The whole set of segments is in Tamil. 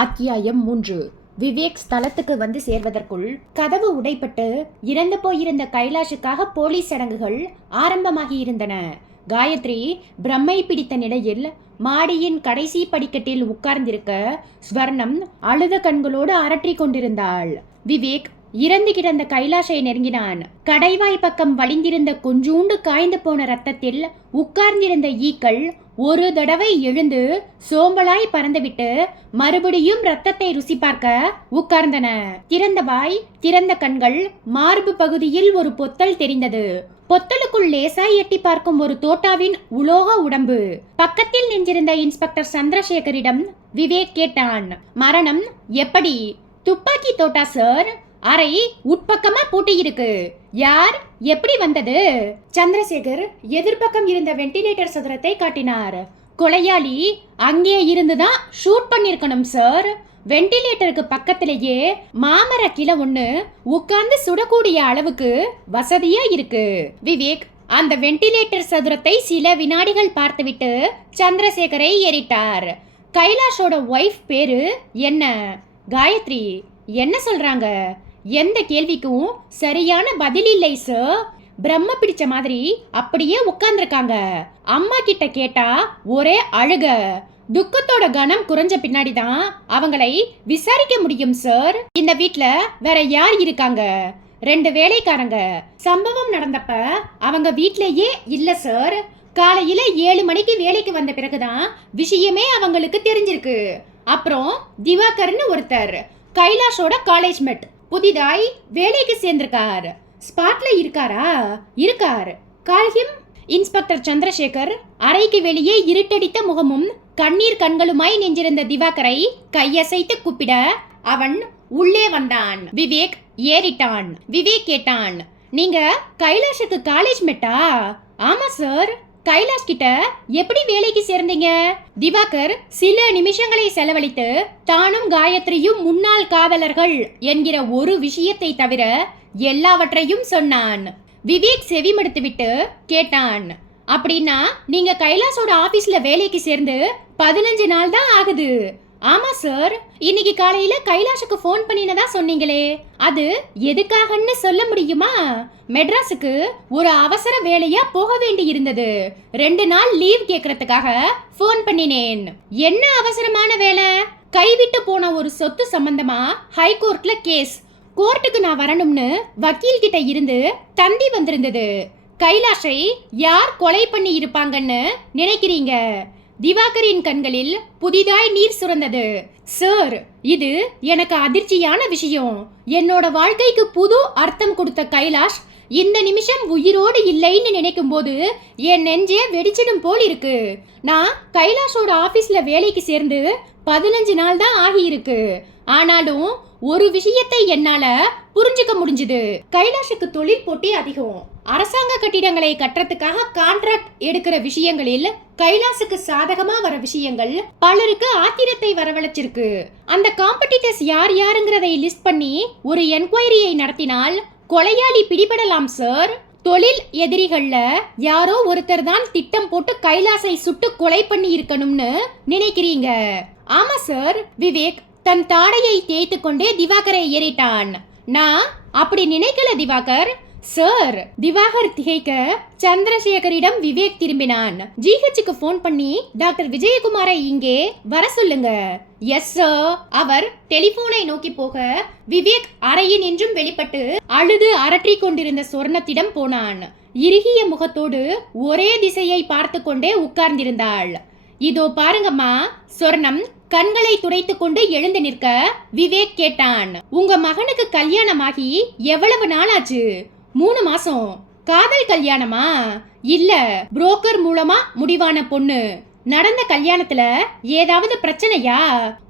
அத்தியாயம் 3. விவேக் ஸ்தலத்துக்கு வந்து சேர்வதற்குள் கதவு உடைப்பட்டு இறந்து போயிருந்த கைலாஷுக்காக போலீஸ் சடங்குகள் ஆரம்பமாகி இருந்தன. காயத்ரி பிரம்மை பிடித்த நிலையில் மாடியின் கடைசி படிக்கட்டில் உட்கார்ந்திருக்க ஸ்வர்ணம் அழுத கண்களோடு அரற்றி கொண்டிருந்தாள். விவேக் இறந்து கிடந்த கைலாஷை நெருங்கினான். கடைவாய் பக்கம் வழிந்திருந்த கொஞ்சூண்டு காய்ந்து போன ரத்தத்தில் உட்கார்ந்திருந்த ஈக்கள் ஒரு தடவை எழுந்து சோம்பலாய் பறந்துவிட்டு மறுபடியும் ரத்தத்தை ருசி பார்க்க உட்கார்ந்தன. திறந்த வாய், திறந்த கண்கள், மார்பு பகுதியில் ஒரு பொத்தல் தெரிந்தது. பொத்தலுக்குள் லேசாய் எட்டி பார்க்கும் ஒரு தோட்டாவின் உலோக உடம்பு. பக்கத்தில் நின்றிருந்த இன்ஸ்பெக்டர் சந்திரசேகரிடம் விவேக் கேட்டான், மரணம் எப்படி? துப்பாக்கி தோட்டா சார், அறை உட்பக்கமா பூட்டி இருக்கு. யார், எப்படி வந்தது? சந்திரசேகர் எதிர்பக்கம் இருந்த வெண்டிலேட்டர் சதுரத்தை காட்டினார். கொலையாளி அங்கே இருந்துதான் ஷூட் பண்ணிருக்கணும் சார். வெண்டிலேட்டருக்கு பக்கத்திலேயே மாமர கிளை ஒண்ணு உட்கார்ந்து சுடக்கூடிய அளவுக்கு வசதியா இருக்கு. விவேக் அந்த வெண்டிலேட்டர் சதுரத்தை சில வினாடிகள் பார்த்துவிட்டு சந்திரசேகரை ஏறிட்டார். கைலாஷோட ஒய்ஃப் பேரு என்ன? காயத்ரி. என்ன சொல்றாங்க? எந்த கேள்விக்கும் சரியான பதில் இல்லை சார். பிரம்ம பிடிச்ச மாதிரி அப்படியே உட்கார்ந்துருக்காங்க. அம்மா கிட்ட கேட்டா ஒரே அழுக. துக்கத்தோட கனம் குறைஞ்ச பின்னாடிதான் அவங்களை விசாரிக்க முடியும் சார். இந்த வீட்ல வேற யார் இருக்காங்க? 2 வேலைக்காரங்க. சம்பவம் நடந்தப்ப அவங்க வீட்லயே இல்ல சார். காலையில 7 மணிக்கு வேலைக்கு வந்த பிறகுதான் விஷயமே அவங்களுக்கு தெரிஞ்சிருக்கு. அப்புறம் திவாகர்னு ஒருத்தர், கைலாஷோட காலேஜ் மேட், புதிதாய் வேலைக்கு சேர்ந்திருக்கார். ஸ்பாட்ல இருக்காரா? இருக்கார். கால்ஹிம். இன்ஸ்பெக்டர் சந்திரசேகர் அறைக்கு வெளியே இருட்டடித்த முகமும் கண்ணீர் கண்களுமாய் நின்றிருந்த திவாகரை கையசைத்து கூப்பிட அவன் உள்ளே வந்தான். விவேக் ஏறிட்டான். விவேக் கேட்டான், நீங்க கைலாஷுக்கு காலேஜ் மேட்டா? ஆமா சார். கைலாஷ் கிட்ட எப்படி வேலைக்கு சேர்ந்தீங்க? திவாகர் சில நிமிஷங்களை செலவழித்து தானும் காயத்ரியும் முன்னாள் காதலர்கள் என்கிற ஒரு விஷயத்தை தவிர எல்லாவற்றையும் சொன்னான். விவேக் செவிமடுத்துவிட்டு கேட்டான், அப்படின்னா நீங்க கைலாஷோட ஆபீஸ்ல வேலைக்கு சேர்ந்து 15 நாள் தான் ஆகுது? ஆமா சார். இன்னைக்கு காலையில கைலாஷுக்கு போன் பண்ணினதா சொன்னீங்களே, அது எதுக்காகன்னு சொல்ல முடியுமா? மெட்ராஸுக்கு ஒரு அவசர வேலையா போக வேண்டி இருந்தது. 2 நாள் லீவ் கேட்கறதுக்காக போன் பண்ணினேன். என்ன அவசரமான வேலை? கைவிட்டு போன ஒரு சொத்து சம்பந்தமா ஹைகோர்ட்ல கேஸ். கோர்ட்டுக்கு நான் வரணும்னு வக்கீல் கிட்ட இருந்து தந்தி வந்திருந்தது. கைலாஷை யார் கொலை பண்ணி இருப்பாங்கன்னு நினைக்கிறீங்க? திவாகரின் கண்களில் புதிதாய் நீர் சுரந்தது. சார், இது எனக்கு அதிர்ச்சியான விஷயம். என்னோட வாழ்க்கைக்கு புது அர்த்தம் கொடுத்த கைலாஷ் இந்த நிமிஷம் உயிரோடு இல்லைன்னு நினைக்கும் போது என் நெஞ்சே வெடிச்சிடும் போல் இருக்கு. நான் கைலாஷோட ஆபீஸ்ல வேலைக்கு சேர்ந்து 15 நாள் தான் ஆகியிருக்கு. ஆனாலும் ஒரு விஷயத்தை என்னால புரிஞ்சுக்க முடிஞ்சுது. கைலாஷுக்கு தொழில் போட்டி அதிகம். அரசாங்க கட்டிடங்களை கட்டுறதுக்காக கான்ட்ராக்ட் எடுக்கிற விஷயங்களில் கைலாஷுக்கு சாதகமா வர விஷயங்கள் பலருக்கு ஆத்திரத்தை வரவழைச்சிருக்கு. அந்த காம்படிட்டர்ஸ் யார் யாருங்கிறதை லிஸ்ட் பண்ணி ஒரு என்கொயரியை நடத்தினால் கொலையாளி பிடிபடலாம் சார். தொழில் எதிரிகள்ல யாரோ ஒருத்தர் தான் திட்டம் போட்டு கைலாஷை சுட்டு கொலை பண்ணி இருக்கணும்னு நினைக்கிறீங்க? ஆமா சார். விவேக் தன் தாடையை தேய்த்து கொண்டே திவாகரை ஏறிட்டான். நான் அப்படி நினைக்கல திவாகர். சார். திவாகர் திகைக்க சந்திரசேகரிடம் விவேக் திரும்பினான். ஜிஹெச்சுக்கு போன் பண்ணி டாக்டர் விஜயகுமாரை இங்கே வர சொல்லுங்க. Yes sir. அவர் டெலிபோனை நோக்கி போக விவேக் அறையின் என்றும் வெளிப்பட்டு அழுது அரற்றி கொண்டிருந்த சொர்ணத்திடம் போனான். இறுகிய முகத்தோடு ஒரே திசையை பார்த்து கொண்டே உட்கார்ந்திருந்தாள். இதோ பாருங்கம்மா. சொர்ணம் கண்களை துடைத்து கொண்டு எழுந்து நிற்க விவேக் கேட்டான், உங்க மகனுக்கு கல்யாணமாகி எவ்வளவு நாளாச்சு? 3 மாசம். காதல் கல்யாணமா? இல்ல, புரோக்கர் மூலமா முடிவான பொண்ணு. நடந்த கல்யாணத்துல ஏதாவது பிரச்சனையா?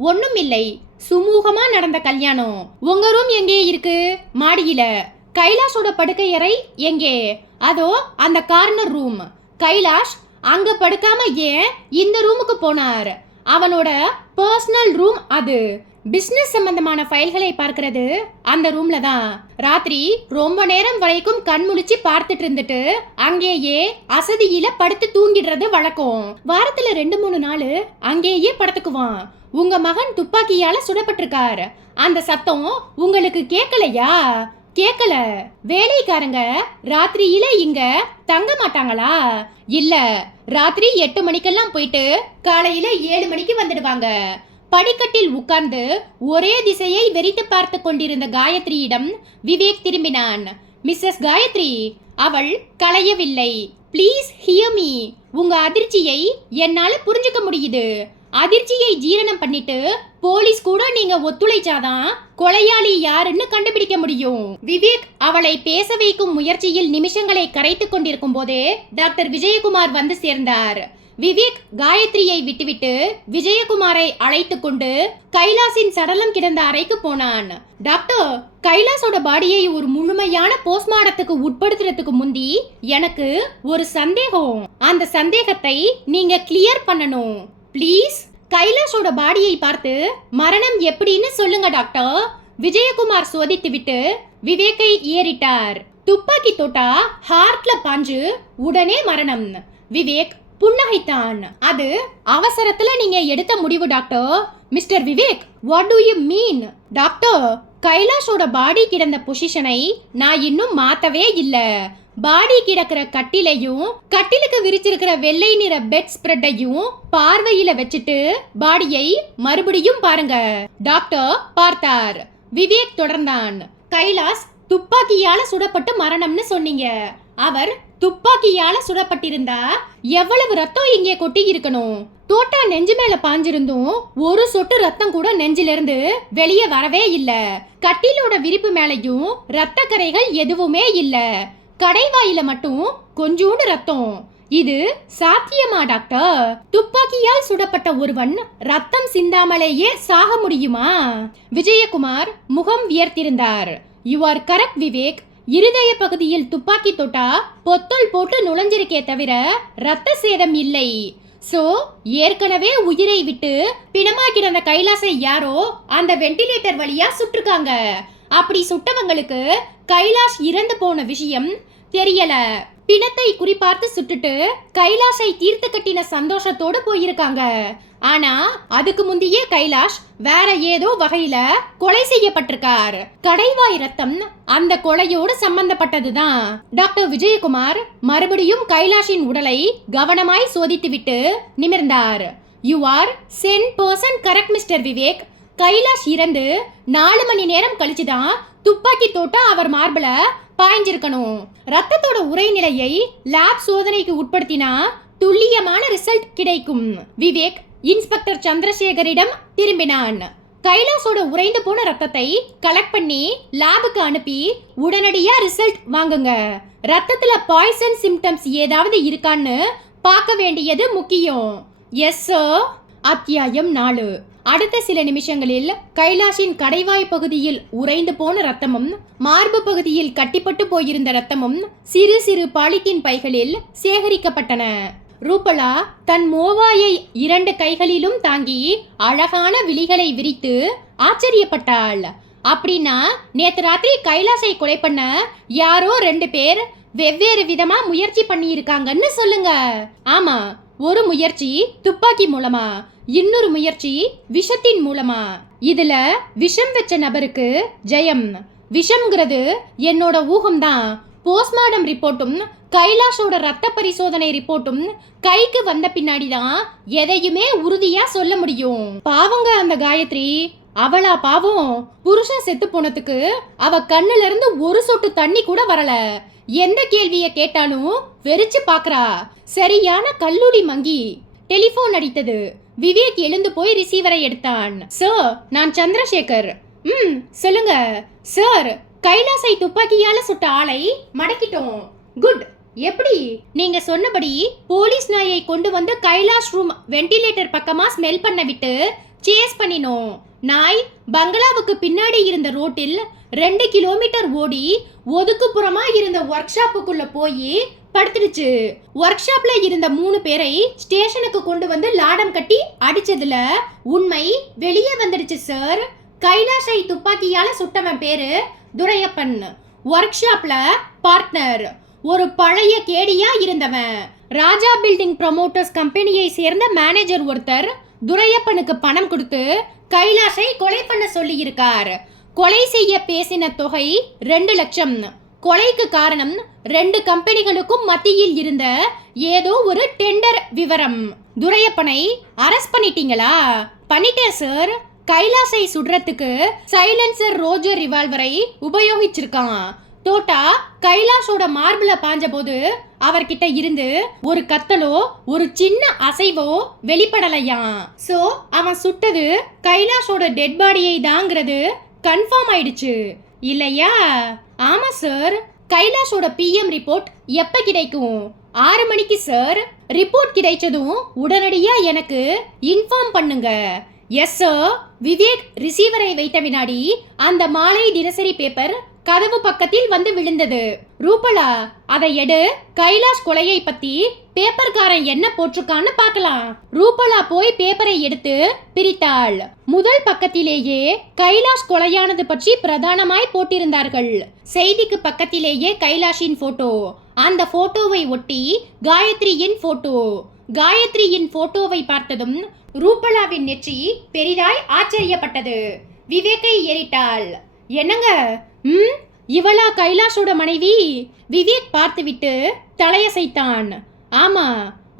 ஒண்ணும் இல்லை, சுமூகமா நடந்த கல்யாணம். உங்க ரூம் எங்கே இருக்கு? மாடியில. கைலாஷோட படுக்கை அறை எங்கே? அதோ அந்த கார்னர் ரூம். கைலாஷ் அங்க படுக்காம ஏன் இந்த ரூமுக்கு போனார்? அவனோட பர்சனல் ரூம் அது. பிசினஸ் சம்பந்தமான ஃபைல்களை பார்க்கிறது அந்த ரூம்ல தான். ராத்திரி ரொம்ப நேரம் வரைக்கும் கண் முழிச்சு பார்த்துட்டு இருந்துட்டு அங்கேயே அசதியில படுத்து தூங்கிடுறது வழக்கம். வாரத்துல 2-3 நாள் அங்கேயே படுத்துக்குவான். உங்க மகன் துப்பாக்கியால சுடப்பட்டிருக்கார். அந்த சத்தம் உங்களுக்கு கேட்கலையா? கேட்கல. வேலைக்காரங்க ராத்திரியில இங்க தங்க மாட்டாங்களா? இல்ல, ராத்திரி 8 மணிக்கெல்லாம் போயிட்டு காலையில 7 மணிக்கு வந்துடுவாங்க. படிக்கட்டில் உட்கார்ந்து ஒரே திசையை வெறித்து பார்த்து கொண்டிருந்த காயத்ரியிடம் விவேக் திரும்பினான். மிஸ்ஸஸ் காயத்ரி. அவள் களையவில்லை. Please hear me. உங்க அதிர்ச்சியை என்னால புரிஞ்சுக்க முடியுது. அதிர்ச்சியை ஜீரணம் பண்ணிட்டு போலீஸ் கூட நீங்க ஒத்துழைச்சாதான் கொலையாளி யாருன்னு கண்டுபிடிக்க முடியும். விவேக் அவளை பேச வைக்கும் முயற்சியில் நிமிஷங்களை கரைத்துக் கொண்டிருக்கும் போதே டாக்டர் விஜயகுமார் வந்து சேர்ந்தார். விவேக் காயத்ரியை விட்டுவிட்டு விஜயகுமாரை அழைத்து கொண்டு கைலாசின் சடலம் கிடந்த அறைக்கு போனான். டாக்டர், கைலாசோட பாடியை ஒரு முழுமையான போஸ்ட்மார்ட்டத்துக்கு உட்படுத்துறதுக்கு முந்தி எனக்கு ஒரு சந்தேகம். அந்த சந்தேகத்தை நீங்க கிளியர் பண்ணணும் ப்ளீஸ். கைலாஷோட பாடியை பார்த்து மரணம் எப்படின்னு சொல்லுங்க டாக்டர். விஜயகுமார் சோதித்து விட்டு விவேக்கை ஏறிட்டார். துப்பாக்கி தோட்டா ஹார்ட்ல பாஞ்சு உடனே மரணம். விவேக் புன்னகைத்தான். அது அவசரத்துல நீங்க எடுத்த முடிவு doctor. Mister Vivek, what do you mean? Doctor, கைலாஷோட பாடி கிடந்த பொசிஷனை நான் இன்னும் மாத்தவே இல்ல. பாடி கிடக்கிற கட்டிலையும் கட்டிலுக்கு விரிச்சிருக்கிற வெள்ளை நிற பெட் ஸ்ப்ரெட்டையும் பார்வையில வச்சுட்டு பாடியை மறுபடியும் பாருங்க. டாக்டர் பார்த்தார். விவேக் தொடர்ந்தான். கைலாஷ் துப்பாக்கியால சுடப்பட்டு மரணம்னு சொன்னீங்க. அவர் துப்பாக்கியால சுடப்பட்டிருந்தா எவ்வளவு ரத்தம் இங்கே கொட்டி இருக்கணும்? தோட்டா நெஞ்சு மேல பாஞ்சிருந்தும் ஒரு சொட்டு ரத்தம் கூட நெஞ்சிலிருந்து வெளியே வரவே இல்ல. கட்டிலோட விரிப்பு மேலையும் ரத்த கரைகள் எதுவுமே இல்ல. கடைவாயில மட்டும் கொஞ்சோண்டு ரத்தம். இது சாத்தியமா டாக்டர்? துப்பாக்கியால் சுடப்பட்ட ஒருவன் ரத்தம் சிந்தாமலேயே சாக முடியுமா? விஜயகுமார் முகம் வியர்த்திருந்தார். You are correct Vivek. இருதய பகுதியில் துப்பாக்கி தொட்டா பொத்தல் போட்டு நுழைஞ்சிருக்கே தவிர ரத்த சேதம் இல்லை. சோ ஏற்கனவே உயிரை விட்டு பிணமா கிடந்த கைலாசை யாரோ அந்த வெண்டிலேட்டர் வழியா சுட்டிருக்காங்க. அப்படி சுட்டவங்களுக்கு கைலாஷ் இறந்து போன விஷயம் தெரியல. பிணத்தை குறிப்பார்த்து சுட்டுட்டு கைலாஷை தீர்த்து கட்டின சந்தோஷத்தோடு போயிருக்காங்க. ஆனா அதுக்கு முந்தையே கைலாஷ் வேற ஏதோ வகையில கொலை செய்யப்பட்டிருக்கார். கடைவாய் ரத்தம் அந்த கொலையோடு சம்பந்தப்பட்டதுதான். டாக்டர் விஜயகுமார் மறுபடியும் கைலாஷின் உடலை கவனமாய் சோதித்துவிட்டு நிமிர்ந்தார். You are 10% correct Mister Vivek. Kailash இறந்து 4 மணி நேரம் கழிச்சுதான் துப்பாக்கி தோட்டா அவர் மார்பல பாய்ஞ்சிருக்கணும். ரத்தத்தோட உரைநிலையை லேப் சோதனைக்கு உட்படுத்தினா துல்லியமான ரிசல்ட் கிடைக்கும். விவேக் இன்ஸ்பெக்டர் சந்திரசேகரிடம் திரும்பினான். கைலாஷோட உறைந்து போன ரத்தத்தை கலெக்ட் பண்ணி லேபுக்கு அனுப்பி உடனடியா ரிசல்ட் வாங்குங்க. ரத்தத்துல பாய்சன் சிம்டம்ஸ் ஏதாவது இருக்கான்னு பார்க்க வேண்டியது முக்கியம். Yes sir. அத்தியாயம் 4. அடுத்த சில நிமிஷங்களில் கைலாஷின் கடைவாய் பகுதியில் உறைந்து போன ரத்தமும் மார்பு பகுதியில் கட்டிப்பட்டு போயிருந்த ரத்தமும் சிறு சிறு பாலித்தீன் பைகளில் சேகரிக்கப்பட்டன. ரூபலா தன் மோவாயை 2 கைகளிலும் தாங்கி அழகான விழிகளை விரித்து ஆச்சரியப்பட்டாள். அப்படின்னா நேத்து ராத்திரி கைலாஷை கொலை பண்ண யாரோ 2 பேர் வெவ்வேறு விதமா முயற்சி பண்ணி இருக்காங்கன்னு சொல்லுங்க. ஆமா, ஒரு முயற்சி துப்பாக்கி மூலமா, இன்னொரு முயற்சி விஷத்தின் மூலமா. இதுல விஷம் வச்ச நபருக்கு ஜெயம். விஷம்ங்கிறது என்னோட ஊகம்தான். போஸ்ட்மார்டம் ரிப்போர்ட்டும் கைலாஷோட ரத்த பரிசோதனை ரிப்போர்ட்டும் கைக்கு வந்த பின்னாடிதான் எதையுமே உறுதியா சொல்ல முடியும். பாவங்க அந்த காயத்ரி. அவளா பாவம்? புருஷன் செத்து போனதுக்கு அவ கண்ணுல இருந்து ஒரு சொட்டு தண்ணி கூட வரல. எந்த கேள்விய கேட்டாலும் வெறிச்சு பாக்குறா. சரியான கல்லூரி மங்கி. டெலிபோன் அடித்தது. விவேக் எழுந்து போய் ரிசீவரை எடுத்தான். சார், நான் சந்திரசேகர். சொல்லுங்க சார். கைலாசை துப்பாக்கியால சுட்ட ஆளை மடக்கிட்டோம். குட். எப்படி? நீங்க சொன்னபடி போலீஸ் நாயை கொண்டு வந்து கைலாஷ் ரூம் வெண்டிலேட்டர் பக்கமா ஸ்மெல் பண்ண விட்டு சேஸ் பண்ணினோம். நாய் பங்களாவுக்கு பின்னாடி இருந்த ரோட்டில் 2 கிலோமீட்டர் ஓடி ஒதுக்குப்புறமா இருந்த ஒர்க் ஷாப்புக்குள்ள போய் படுத்துடுச்சு. ஒர்க் ஷாப்ல இருந்த 3 பேரை ஸ்டேஷனுக்கு கொண்டு வந்து லாடம் கட்டி அடிச்சதுல உண்மை வெளியே வந்துடுச்சு சார். கைலாஷை துப்பாக்கியால சுட்டவன் பேரு துரையப்பன். ஒர்க் ஷாப்ல பார்ட்னர், ஒரு பழைய கேடியா இருந்தவன். ராஜா பில்டிங் ப்ரமோட்டர்ஸ் கம்பெனியை சேர்ந்த மேனேஜர் ஒருத்தர் துரையப்பனுக்கு பணம் கொடுத்து கைலாஷை கொலை பண்ண சொல்லி இருக்கார். கொலை செய்ய பேசின தொகை 2 லட்சம். கொலைக்கு காரணம் 2 கம்பெனிகளுக்கும் மத்தியில் இருந்த ஏதோ ஒரு டெண்டர் விவரம். துரையப்பனை அரெஸ்ட் பண்ணிட்டீங்களா? பண்ணிட்டேன் சார். கைலாஷை சுடுறதுக்கு சைலன்சர் ரோஜர் ரிவால்வரை உபயோகிச்சிருக்கான். தோட்டா கைலாஷோட மார்பிள பாஞ்ச போது அவர்கிட்ட இருந்து ஒரு கத்தலோ ஒரு சின்ன அசைவோ வெளிப்படலையாம். சோ அவன் சுட்டது கைலாஷோட டெட் பாடியை தாங்கிறது கன்ஃபார்ம் ஆயிடுச்சு இல்லையா? ஆமா சார். கைலாஷோட பிஎம் ரிப்போர்ட் எப்ப கிடைக்கும்? 6 மணிக்கு சார். ரிப்போர்ட் கிடைச்சதும் உடனடியா எனக்கு இன்ஃபார்ம் பண்ணுங்க. Yes sir. விவேக் ரிசீவரை வைத்த வினாடி அந்த மாலை தினசரி பேப்பர் கதவு பக்கத்தில் வந்து விழுந்தது. ரூபலா, அதை எடு. கைலாஷ் கொலையை பத்தி பேப்பர்காரன் என்ன போட்டிருக்கான்னு பார்க்கலாம். ரூபலா போய் பேப்பரை எடுத்து பிரித்தாள். முதல் பக்கத்திலேயே கைலாஷ் கொலையானது பற்றி பிரதானமாய் போட்டிருந்தார்கள். செய்திக்கு பக்கத்திலேயே கைலாஷின் போட்டோ, அந்த போட்டோவை ஒட்டி காயத்ரியின் போட்டோ. காயத்ரியின் போட்டோவை பார்த்ததும் ரூபலாவின் நெற்றி பெரிதாய் ஆச்சரியப்பட்டது. விவேக்கை ஏறிட்டாள். என்னங்க, இவளா கைலாஷோட மனைவி? விவேக் பார்த்துவிட்டு தலையசைத்தான். ஆமா,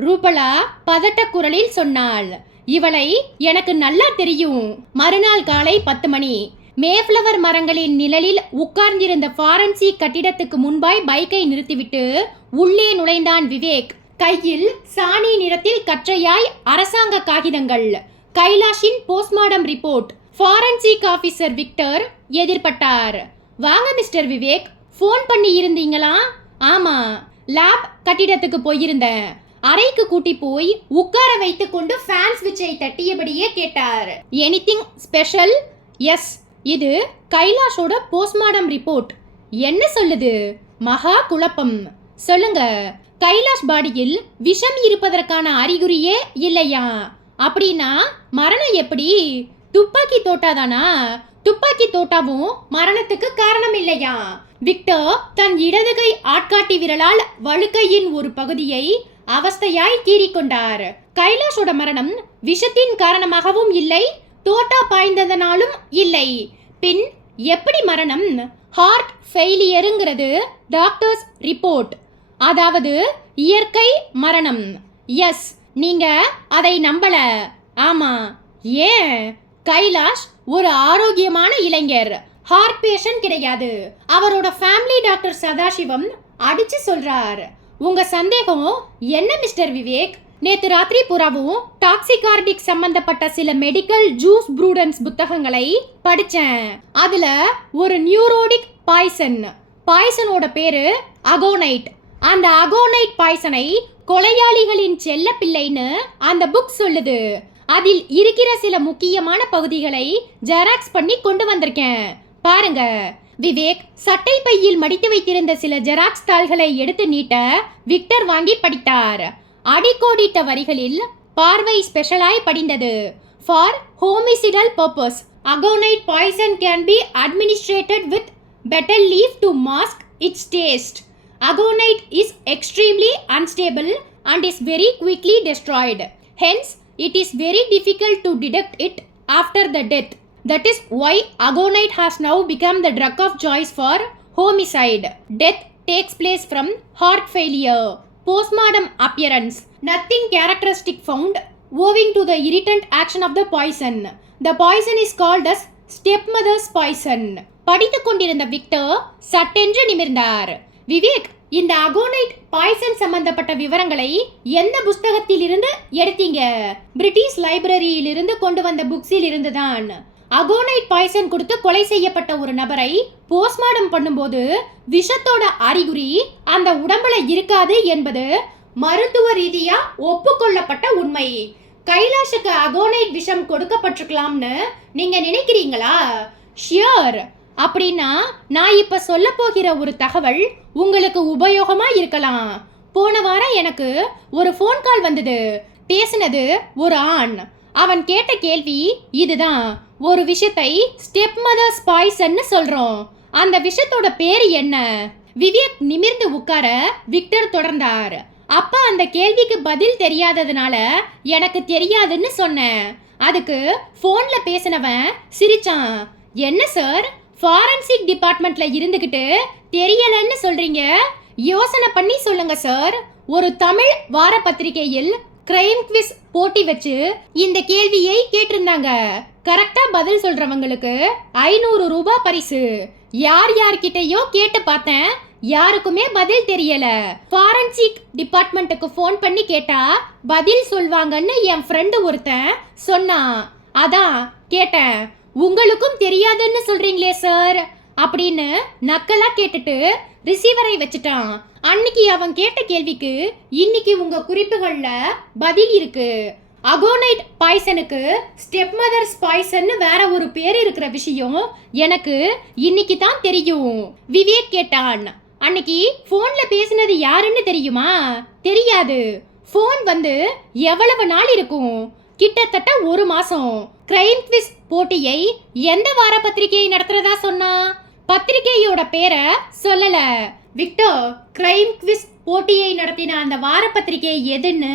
ரூபலா பதட்ட குரலில் சொன்னாள். இவளை எனக்கு நல்லா தெரியும். மறுநாள் காலை 10 மணி மேஃப்ளவர் மரங்களின் நிழலில் உட்கார்ந்திருந்த ஃபாரன்சிக் கட்டிடத்துக்கு முன்பாய் பைக்கை நிறுத்திவிட்டு உள்ளே நுழைந்தான் விவேக். கையில் சாணி நிறத்தில் கற்றையாய் அரசாங்க காகிதங்கள். கைலாஷின் postmortem report. Forensic officer Victor எதிர்பட்டார். வாங்க மிஸ்டர் விவேக், ஃபோன் பண்ணி இருந்தீங்களா? ஆமா, லேப் கட்டிடத்துக்கு போயிருந்தேன். அறைக்கு கூட்டி போய் உட்கார வைத்துக் கொண்டு ஃபேன் ஸ்விட்சை தட்டியபடியே கேட்டார். Anything special? எஸ், இது கைலாஷோட போஸ்ட்மார்டம் ரிப்போர்ட். என்ன சொல்லுது? மகா குழப்பம். சொல்லுங்க, கைலாஷ் பாடியில் விஷம் இருப்பதற்கான அறிகுறியே இல்லையா? அப்படின்னா மரணம் எப்படி? துப்பாக்கி தோட்டாதானா? துப்பாக்கி தோட்டாவும் மரணத்துக்கு காரணம் இல்லையா? விக்டர் தன் இடது கை ஆட்காட்டி விரலால் வழுக்கையின் ஒரு பகுதியை அவஸ்தையாய் கீறிக்கொண்டார். கைலாஷோட மரணம் விஷத்தின் காரணமாகவும் இல்லை, தோட்டா பாய்ந்ததனாலும் இல்லை. பின் எப்படி மரணம்? ஹார்ட் ஃபெயிலியருங்கிறது டாக்டர்ஸ் ரிப்போர்ட். அதாவது இயற்கை மரணம். எஸ், நீங்க அதை நம்பல. ஆமா. ஏன்? கைலாஷ் ஒரு ஆரோக்கியமான இளைஞர், ஹார்ட் பேஷண்ட் கிடையாது. அவரோட ஃபேமிலி டாக்டர் சதாசிவம் அடிச்சு சொல்றார். உங்க சந்தேகம் என்ன மிஸ்டர் விவேக்? நேத்து ராத்திரி புறாவும் டாக்ஸிகார்டிக் சம்பந்தப்பட்ட சில மெடிக்கல் ஜூஸ் ப்ரூடன்ஸ் புத்தகங்களை படிச்சேன். அதுல ஒரு நியூரோடிக் பாய்சனோட பேரு அகோனைட். அந்த அகோனைட் பாய்சனை கொலையாளிகளின் செல்ல பிள்ளைன்னு அந்த புக் சொல்லுது. அதில் இருக்கிற சில முக்கியமான பகுதிகளை ஜெராக்ஸ் பண்ணி கொண்டு வந்திருக்கேன், பாருங்க. விவேக் சட்டை பையில் மடித்து வைத்திருந்த சில ஜெராக்ஸ் தாள்களை எடுத்து நீட்ட விக்டர் வாங்கி படித்தார். அடிக்கோடிட்ட வரிகளில் பார்வை ஸ்பெஷலாய் படிந்தது. For homicidal purpose aconite poison can be administrated with betel leaf to mask its taste. Agonite is extremely unstable and is very quickly destroyed. Hence, it is very difficult to detect it after the death. That is why Agonite has now become the drug of choice for homicide. Death takes place from heart failure. Postmortem appearance. Nothing characteristic found owing to the irritant action of the poison. The poison is called as stepmother's poison. படித்துக் கொண்டிருந்த விக்டர் சட்டென்று நிமிர்ந்தார். விவேக், இந்த அகோனைட் பாய்சன் சம்பந்தப்பட்ட விவரங்களை எந்த புஸ்தகத்தில் இருந்து எடுத்தீங்க? பிரிட்டிஷ் லைப்ரரியில் இருந்து கொண்டு வந்த புக்ஸில் இருந்துதான். அகோனைட் பாய்சன் கொடுத்து கொலை செய்யப்பட்ட ஒரு நபரை போஸ்ட்மார்டம் பண்ணும்போது விஷத்தோட அறிகுறி அந்த உடம்புல இருக்காது என்பது மருத்துவ ரீதியா ஒப்புக்கொள்ளப்பட்ட உண்மை. கைலாஷுக்கு அகோனைட் விஷம் கொடுக்கப்பட்டிருக்கலாம்னு நீங்க நினைக்கிறீங்களா? ஷியோர். அப்படின்னா நான் இப்ப சொல்ல போகிற ஒரு தகவல் உங்களுக்கு உபயோகமா இருக்கலாம். போன வாரம் எனக்கு ஒரு ஃபோன் கால் வந்தது. பேசினது ஒரு ஆண். அவன் கேட்ட கேள்வி இதுதான். ஒரு விஷயத்தை ஸ்டெப் மதர் ஸ்பாய்ஸ்ன்னு சொல்றோம். அந்த விஷயத்தோட பேரு என்ன? விவேக் நிமிர்ந்து உட்கார விக்டர் தொடர்ந்தார். அப்பா அந்த கேள்விக்கு பதில் தெரியாததுனால எனக்கு தெரியாதுன்னு சொன்னேன். அதுக்கு போன்ல பேசினவன் சிரிச்சான். என்ன சார், ஃபாரன்சிக் டிபார்ட்மெண்ட்ல இருந்துகிட்டு தெரியலன்னு சொல்றீங்க? யோசனை பண்ணி சொல்லுங்க சார். ஒரு தமிழ் வார பத்திரிகையில் கிரைம் குவிஸ் போட்டி வச்சு இந்த கேள்வியை கேட்டிருந்தாங்க. கரெக்டா பதில் சொல்றவங்களுக்கு 500 ரூபாய் பரிசு. யார் யார்கிட்டயோ கேட்டு பார்த்தேன், யாருக்குமே பதில் தெரியல. ஃபாரன்சிக் டிபார்ட்மெண்ட்டுக்கு ஃபோன் பண்ணி கேட்டா பதில் சொல்வாங்கன்னு என் ஃப்ரெண்டு ஒருத்தன் சொன்னான். அதான் கேட்டேன். உங்களுக்கும் தெரியாதுன்னு சொல்றீங்களே சார் அப்படின்னு நக்கலா கேட்டுட்டு ரிசீவரை வச்சுட்டான். அன்னைக்கு அவன் கேட்ட கேள்விக்கு இன்னைக்கு உங்க குறிப்புகள்ல பதில் இருக்கு. அகோனைட் பாய்சனுக்கு ஸ்டெப் மதர்ஸ் பாய்சன்னு வேற ஒரு பேர் இருக்கிற விஷயம் எனக்கு இன்னைக்கு தான் தெரியும். விவேக் கேட்டான். அன்னைக்கு போன்ல பேசினது யாருன்னு தெரியுமா? தெரியாது. போன் வந்து எவ்வளவு நாள் இருக்கும்? கிட்டத்தட்ட 1 மாசம். கிரைம் குவிஸ் போட்டியை எந்த வார பத்திரிகையை நடத்துறதா சொன்னா? பத்திரிகையோட பேரை சொல்லல. விக்டர், கிரைம் குவிஸ் போட்டியை நடத்தின அந்த வார பத்திரிகை எதுன்னு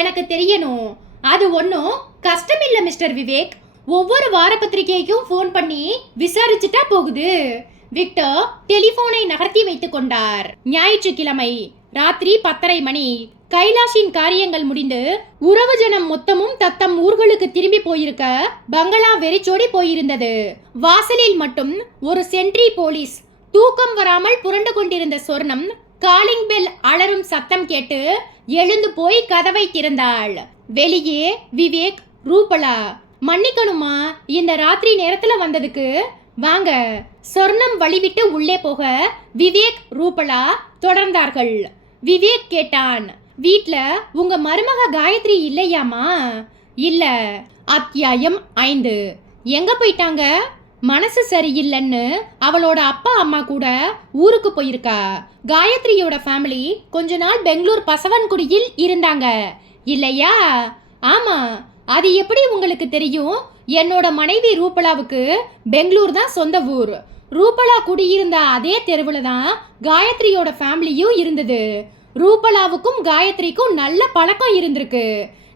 எனக்கு தெரியணும். அது ஒன்றும் கஷ்டம் இல்லை மிஸ்டர் விவேக். ஒவ்வொரு வார பத்திரிகைக்கும் ஃபோன் பண்ணி விசாரிச்சுட்டா போகுது. விக்டர் டெலிபோனை நகர்த்தி வைத்துக் கொண்டார். ஞாயிற்றுக்கிழமை ராத்திரி 10:30 மணி. கைலாஷின் காரியங்கள் முடிந்து உறவு ஜனம் மொத்தமும் தத்தம் ஊர்களுக்கு திரும்பி போயிருக்க பங்களா வெறிச்சோடி போயிருந்தது. வாசலில் மட்டும் ஒரு சென்ட்ரி போலீஸ். தூக்கம் வராமல் புரண்டு கொண்டிருந்த சொர்ணம் காலிங் பெல் அலறும் சத்தம் கேட்டு எழுந்து போய் கதவை திறந்தாள். வெளியே விவேக், ரூபலா. மன்னிக்கணுமா இந்த ராத்திரி நேரத்துல வந்ததுக்கு. வாங்க. சொர்ணம் வழிவிட்டு உள்ளே போக விவேக், ரூபலா தொடர்ந்தார்கள். விவேக் கேட்டான், வீட்ல உங்க மருமக காயத்ரி இல்லையாமா? இல்ல. அத்தியாயம் 5. எங்க போயிட்டாங்க? மனசு சரியில்லைன்னு அவளோட அப்பா அம்மா கூட ஊருக்கு போயிருக்கா. காயத்ரியோட ஃபேமிலி கொஞ்ச நாள் பெங்களூர் பசவன்குடியில் இருந்தாங்க இல்லையா? ஆமா. அது எப்படி உங்களுக்கு தெரியும்? என்னோட மனைவி ரூபலாவுக்கு பெங்களூர் தான் சொந்த ஊர். ரூபலா குடியிருந்த அதே தெருவுல தான் காயத்ரியோட ஃபேமிலியும் இருந்தது. ரூபலாவுக்கும் காயத்ரிக்கும் நல்ல பழக்கம் இருந்திருக்கு.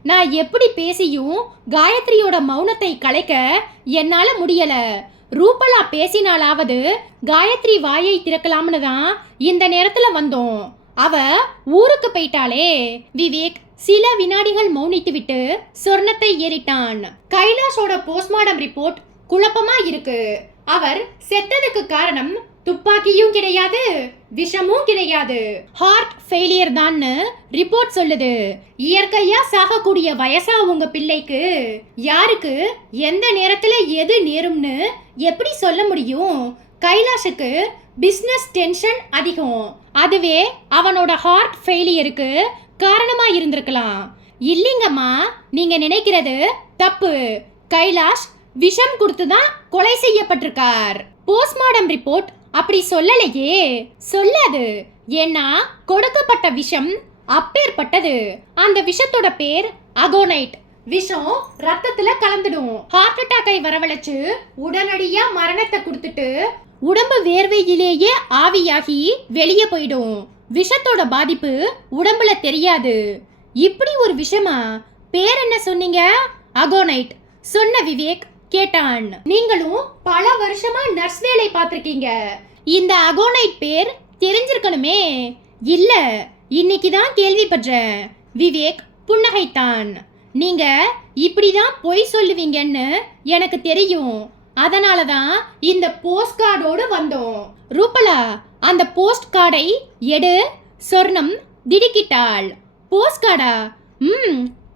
நான் எப்படி பேசியும் காயத்ரியோட மௌனத்தை கலைக்க என்னால முடியல. ரூபலா பேசினாலாவது காயத்ரி வாயை திறக்கலாம்னு தான் இந்த நேரத்துல வந்தோம். அவ ஊருக்கு போயிட்டாளே. விவேக் சில வினாடிகள் மௌனித்துவிட்டு சொர்ணத்தை ஏறிட்டான். கைலாஷோட போஸ்ட்மார்டம் ரிப்போர்ட் குழப்பமா இருக்கு. அவர் செத்ததுக்கு காரணம் துப்பாக்கியும் கிடையாது, விஷமும் கிடையாது, ஹார்ட் ஃபெயிலியர் தான்னு ரிப்போர்ட் சொல்லுது. இயற்கையா சாகக்கூடிய வயசா உங்க பிள்ளைக்கு? யாருக்கு எந்த நேரத்துல எது நேரும்னு எப்படி சொல்ல முடியும்? கைலாஷுக்கு பிசினஸ் டென்ஷன் அதிகம். அதுவே அவனோட ஹார்ட் ஃபெயிலியருக்கு காரணமா இருந்திருக்கலாம். இல்லைங்கம்மா, நீங்க நினைக்கிறது தப்பு. கைலாஷ் விஷம் கொடுத்து தான் கொலை செய்யப்பட்டிருக்கார். போஸ்ட்மார்டம் ரிப்போர்ட் அப்படி சொல்லலையே. சொல்லாது. ஏன்னா கொடுக்கப்பட்ட விஷம் அப்பேற்பட்டது. அந்த விஷத்தோட பேர் அகோனைட். விஷம் ரத்தத்துல கலந்துடும். ஹார்ட் அட்டாக்கை வரவழைச்சு உடனடியா மரணத்தை கொடுத்துட்டு உடம்பு வேர்வையிலேயே ஆவியாகி வெளியே போயிடும். விஷத்தோட பாதிப்பு உடம்புல தெரியாது. இப்படி ஒரு விஷமா? பேர் என்ன சொன்னீங்க? அகோனைட். சொன்ன விவேக் கேட்டான். நீங்களும் பல வருஷமா நர்ஸ் வேலை பார்த்திருக்கீங்க. இந்த அகோனைட் பேர் தெரிஞ்சிருக்கணுமே. இல்ல, இன்னைக்கு தான் கேள்விப்பட்டேன். விவேக் புன்னகைத்தான். நீங்க இப்படிதான் பொய் சொல்லுவீங்கன்னு எனக்கு தெரியும். அதனால தான் இந்த போஸ்ட் கார்டோடு வந்தோம். ரூபலா, அந்த போஸ்ட் கார்டை எடு. சொர்ணம் திடுக்கிட்டாள். போஸ்ட் கார்டா?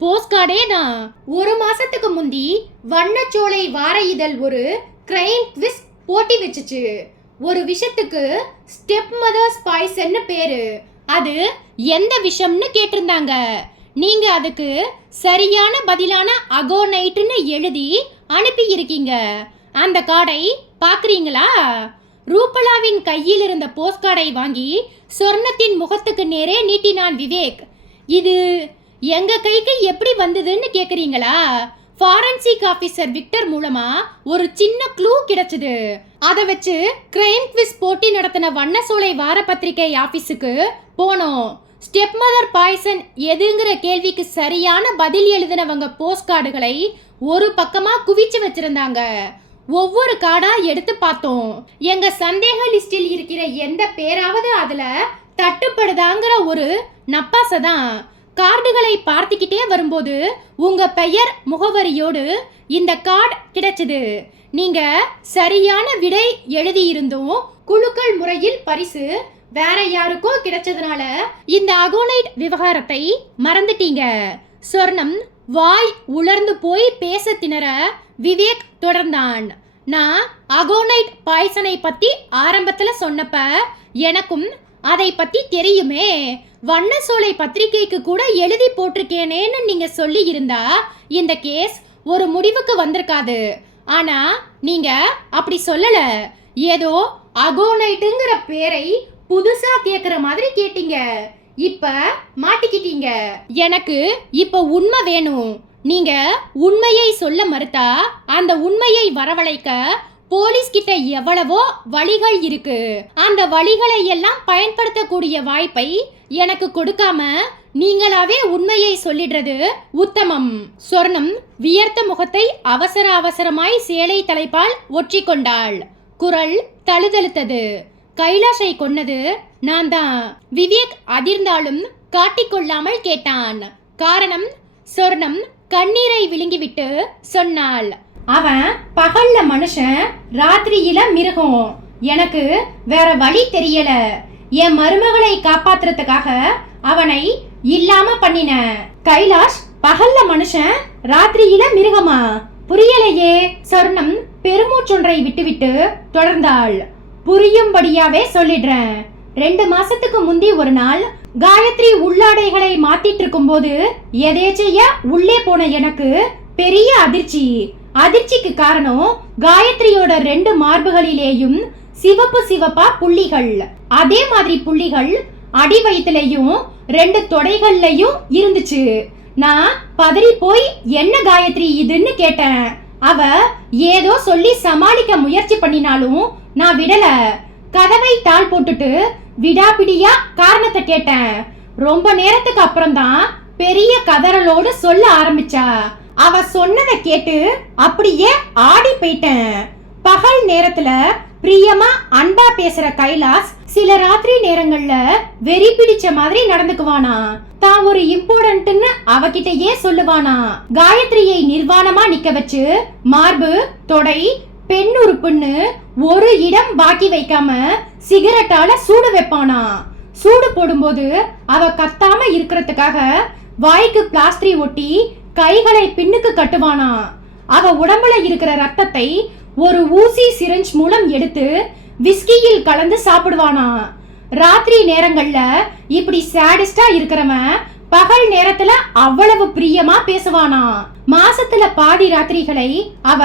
போஸ்ட் கார்டே தான். 1 மாசத்துக்கு முந்தி வண்ணச்சோலை வார இதழ் ஒரு கிரைம் குவிஸ் போட்டி வச்சுச்சு. ஒரு விஷத்துக்கு ஸ்டெப் மதர்ஸ் பாய்சன்னு பேரு. அது எந்த விஷம்னு கேட்டிருந்தாங்க. நீங்க அதுக்கு சரியான பதிலான அகோனைட்னு எழுதி அனுப்பி இருக்கீங்க. அந்த கார்டை பாக்குறீங்களா? ரூபலாவின் கையில் இருந்த போஸ்ட் கார்டை வாங்கி சொர்ணத்தின் முகத்துக்கு நேரே நீட்டினான் விவேக். இது எங்க கைக்கு எப்படி வந்ததுன்னு கேக்குறீங்களா? ஃபாரன்சிக் ஆபீசர் விக்டர் மூலமா ஒரு சின்ன க்ளூ கிடைச்சது. அதை வச்சு கிரைம் குவிஸ் போட்டி நடத்தின வண்ணசோலை வார பத்திரிகை ஆபீஸுக்கு போனோம். ஸ்டெப் மதர் பாய்சன் எதுங்கிற கேள்விக்கு சரியான பதில் எழுதினவங்க போஸ்ட் கார்டுகளை ஒரு பக்கமா குவிச்சு வச்சிருந்தாங்க. ஒவ்வொரு கார்டா எடுத்து பார்த்தோம். எங்க சந்தேக லிஸ்டில் இருக்கிற எந்த பேராவது அதுல தட்டுப்படுதாங்கிற ஒரு நப்பாசதான். கார்டுகளை பார்த்துக்கிட்டே வரும்போது உங்க பெயர் முகவரியோடு இந்த கார்டு கிடைச்சது. நீங்க சரியான விடை எழுதியிருந்தும் குலுக்கல் முறையில் பரிசு வேற யாருக்கோ கிடைச்சதுனால இந்த அகோனைட் விவகாரத்தை மறந்துட்டீங்க. சொர்ணம் வாய் உலர்ந்து போய் பேச திணற விவேக் தொடர்ந்தான். நான் அகோனைட் பாய்சனை பத்தி ஆரம்பத்துல சொன்னப்ப எனக்கும் அதை பத்தி தெரியுமே, வண்ணசோலை பத்திரிகைக்கு கூட எழுதி போட்டிருக்கேனேன்னு நீங்க சொல்லி இருந்தா இந்த கேஸ் ஒரு முடிவுக்கு வந்திருக்காது. ஆனா நீங்க அப்படி சொல்லல. ஏதோ அகோனைட்டுங்கிற பேரை புதுசா கேக்குற மாதிரி கேட்டீங்க. இப்ப மாட்டிக்கிட்டீங்க. எனக்கு இப்ப உண்மை வேணும். நீங்க உண்மையை சொல்ல மறுத்தா அந்த உண்மையை வரவழைக்க போலீஸ் கிட்ட எவ்வளவோ வழிகள் இருக்கு. அந்த வழிகளை எல்லாம் பயன்படுத்தக்கூடிய வாய்ப்பை எனக்கு கொடுக்காம நீங்களாவே உண்மையை சொல்லிடுறது உத்தமம். சொர்ணம் வியர்த்த முகத்தை அவசர அவசரமாய் சேலை தலைப்பால் ஒற்றிக்கொண்டாள். குரல் தழுதழுத்தது. கைலாஷை கொன்னது நான் தான். விவேக் அதிர்ந்தாலும் காட்டிக்கொள்ளாமல் கேட்டான். காரணம்? சொர்ணம் கண்ணீரை விழுங்கிவிட்டு சொன்னாள். அவன் பகல்ல மனுஷன், ராத்திரியில மிருகம். எனக்கு வேற வழி தெரியல. என் மருமகளை காப்பாத்துறதுக்காக அவனை இல்லாம பண்ணின. கைலாஷ் பகல்ல மனுஷன், ராத்திரியில மிருகமா? புரியலையே. சொர்ணம் பெருமூச்சொன்றை விட்டுவிட்டு தொடர்ந்தாள். புரியும்படியாவே சொல்லிடுறேன். 2 மாசத்துக்கு முந்தி ஒரு நாள் காயத்ரி உள்ளாடைகளை மாத்திட்டு இருக்கும் போது எதேச்சையா உள்ளே போன எனக்கு பெரிய அதிர்ச்சி. அதிர்ச்சிக்கு காரணம் காயத்ரியோட 2 மார்புகளிலேயும் சிவப்பு சிவப்பா புள்ளிகள். அதே மாதிரி புள்ளிகள் அடி வயிற்றுலையும் 2 தொடைகள்லையும் இருந்துச்சு. நான் பதறி போய் என்ன காயத்ரி இதுன்னு கேட்டேன். அவ ஏதோ சொல்லி சமாளிக்க முயற்சி பண்ணினாலும் நான் விடல. கதவை தாள் போட்டுட்டு விடாபிடியா காரணத்தை கேட்டேன். ரொம்ப நேரத்துக்கு அப்புறம் தான் பெரிய கதறலோடு சொல்ல ஆரம்பிச்சா. அவ சொன்னதை கேட்டு அப்படியே ஆடி போயிட்டேன். பகல் நேரத்துல பிரியமா அன்பா பேசுற கைலாஷ் சில ராத்திரி நேரங்கள்ல வெறி பிடிச்ச மாதிரி நடந்துக்குவானா. தான் ஒரு இம்பார்ட்டன்ட்னு அவகிட்டயே சொல்லுவானா. காயத்ரியை நிர்வாணமா நிக்க வச்சு மார்பு, தொடை, பெண் உறுப்புன்னு ஒரு இடம் பாக்கி வைக்காம சிகரெட்டால சூடு வைப்பானா. சூடு போடும்போது அவ கத்தாம இருக்கிறதுக்காக வாய்க்கு பிளாஸ்டரி ஒட்டி கைகளை பின்னுக்கு கட்டுவானா. அவ உடம்புல இருக்கிற ரத்தத்தை ஒரு ஊசி சிரஞ்ச் மூலம் எடுத்து விஸ்கியில் கலந்து சாப்பிடுவானா. ராத்திரி நேரங்கள்ல இப்படி சாடிஸ்டா இருக்கிறவன் பகல் நேரத்துல அவ்வளவு பிரியமா பேசுவானா. மாசத்துல பாதி ராத்திரிகளை அவ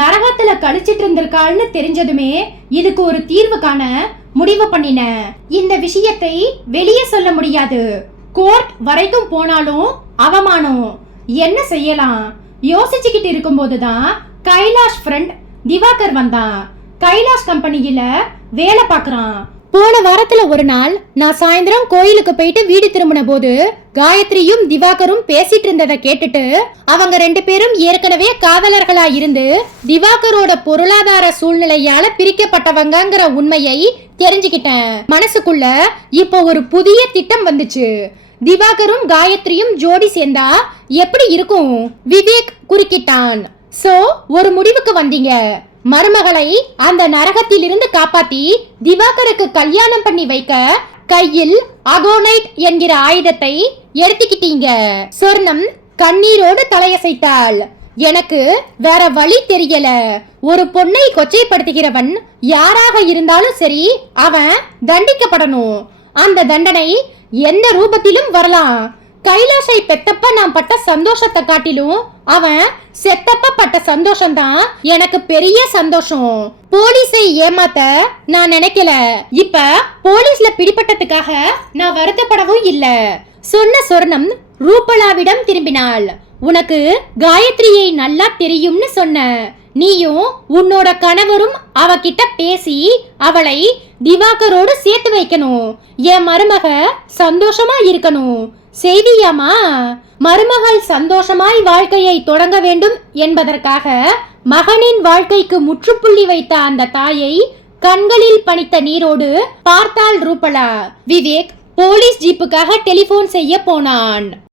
நரகத்துல கழிச்சிட்டு இருந்திருக்காள்னு தெரிஞ்சதுமே இதுக்கு ஒரு தீர்வு காண முடிவு பண்ணின. இந்த விஷயத்தை வெளியே சொல்ல முடியாது. கோர்ட் வரைக்கும் போனாலும் அவமானம். என்ன செய்யலாம் யோசிச்சுக்கிட்டு இருக்கும்போதுதான் கைலாஷ் ஃப்ரெண்ட் திவாகர் வந்தான். கைலாஷ் கம்பெனியில வேலை பார்க்கறான். போன வாரத்துல ஒரு நாள் நான் சாயந்தரம் கோயிலுக்கு போயிட்டு வீடு திரும்பின போது காயத்ரியும் திவாகரும் பேசிட்டு இருந்ததை கேட்டுட்டு அவங்க 2 பேரும் ஏற்கனவே காதலர்களா இருந்து திவாகரோட பொருளாதார சூழ்நிலையால பிரிக்கப்பட்டவங்கிற உண்மையை தெரிஞ்சுக்கிட்டேன். மனசுக்குள்ள இப்போ ஒரு புதிய திட்டம் வந்துச்சு. திவாகரும் காயத்ரியும் ஜோடி சேர்ந்தா எப்படி இருக்கும்? விவேக் குறுக்கிட்டான். சோ ஒரு முடிவுக்கு வந்தீங்க. மருமகளை அந்த நரகத்திலிருந்து காப்பாத்தி திவாகருக்கு கல்யாணம் பண்ணி வைக்க கையில் அகோனைட் என்கிற ஆயுதத்தை எடுத்துக்கிட்டீங்க. சொர்ணம் கண்ணீரோடு தலையசைத்தாள். எனக்கு வேற வழி தெரியல. ஒரு பொண்ணை கொச்சைப்படுத்துகிறவன் யாராக இருந்தாலும் சரி, அவன் தண்டிக்கப்படணும். அந்த தண்டனை எந்த ரூபத்திலும் வரலாம். கைலாஷை பெத்தப்ப நான் பட்ட சந்தோஷத்தை காட்டிலும் அவன் செத்தப்ப பட்ட சந்தோஷம்தான் எனக்கு பெரிய சந்தோஷம். போலீஸை ஏமாத்த நான் நினைக்கல. இப்ப போலீஸ்ல பிடிபட்டதுக்காக நான் வருத்தப்படவும் இல்ல. சொன்ன சொர்ணம் ரூபலாவிடம் திரும்பினாள். உனக்கு காயத்ரியை நல்லா தெரியும்னு சொன்ன. நீயும் உன்னோட கணவரும் அவகிட்ட பேசி அவளை திவாகரோடு சேர்த்து வைக்கணும். என் மருமக சந்தோஷமா இருக்கணும். செய்தியாமா? மருமகள் சந்தோஷமாய் வாழ்க்கையை தொடங்க வேண்டும் என்பதற்காக மகனின் வாழ்க்கைக்கு முற்றுப்புள்ளி வைத்த அந்த தாயை கண்களில் பனித்த நீரோடு பார்த்தாள் ரூபலா. விவேக் போலீஸ் ஜீப்புக்காக டெலிபோன் செய்ய போனான்.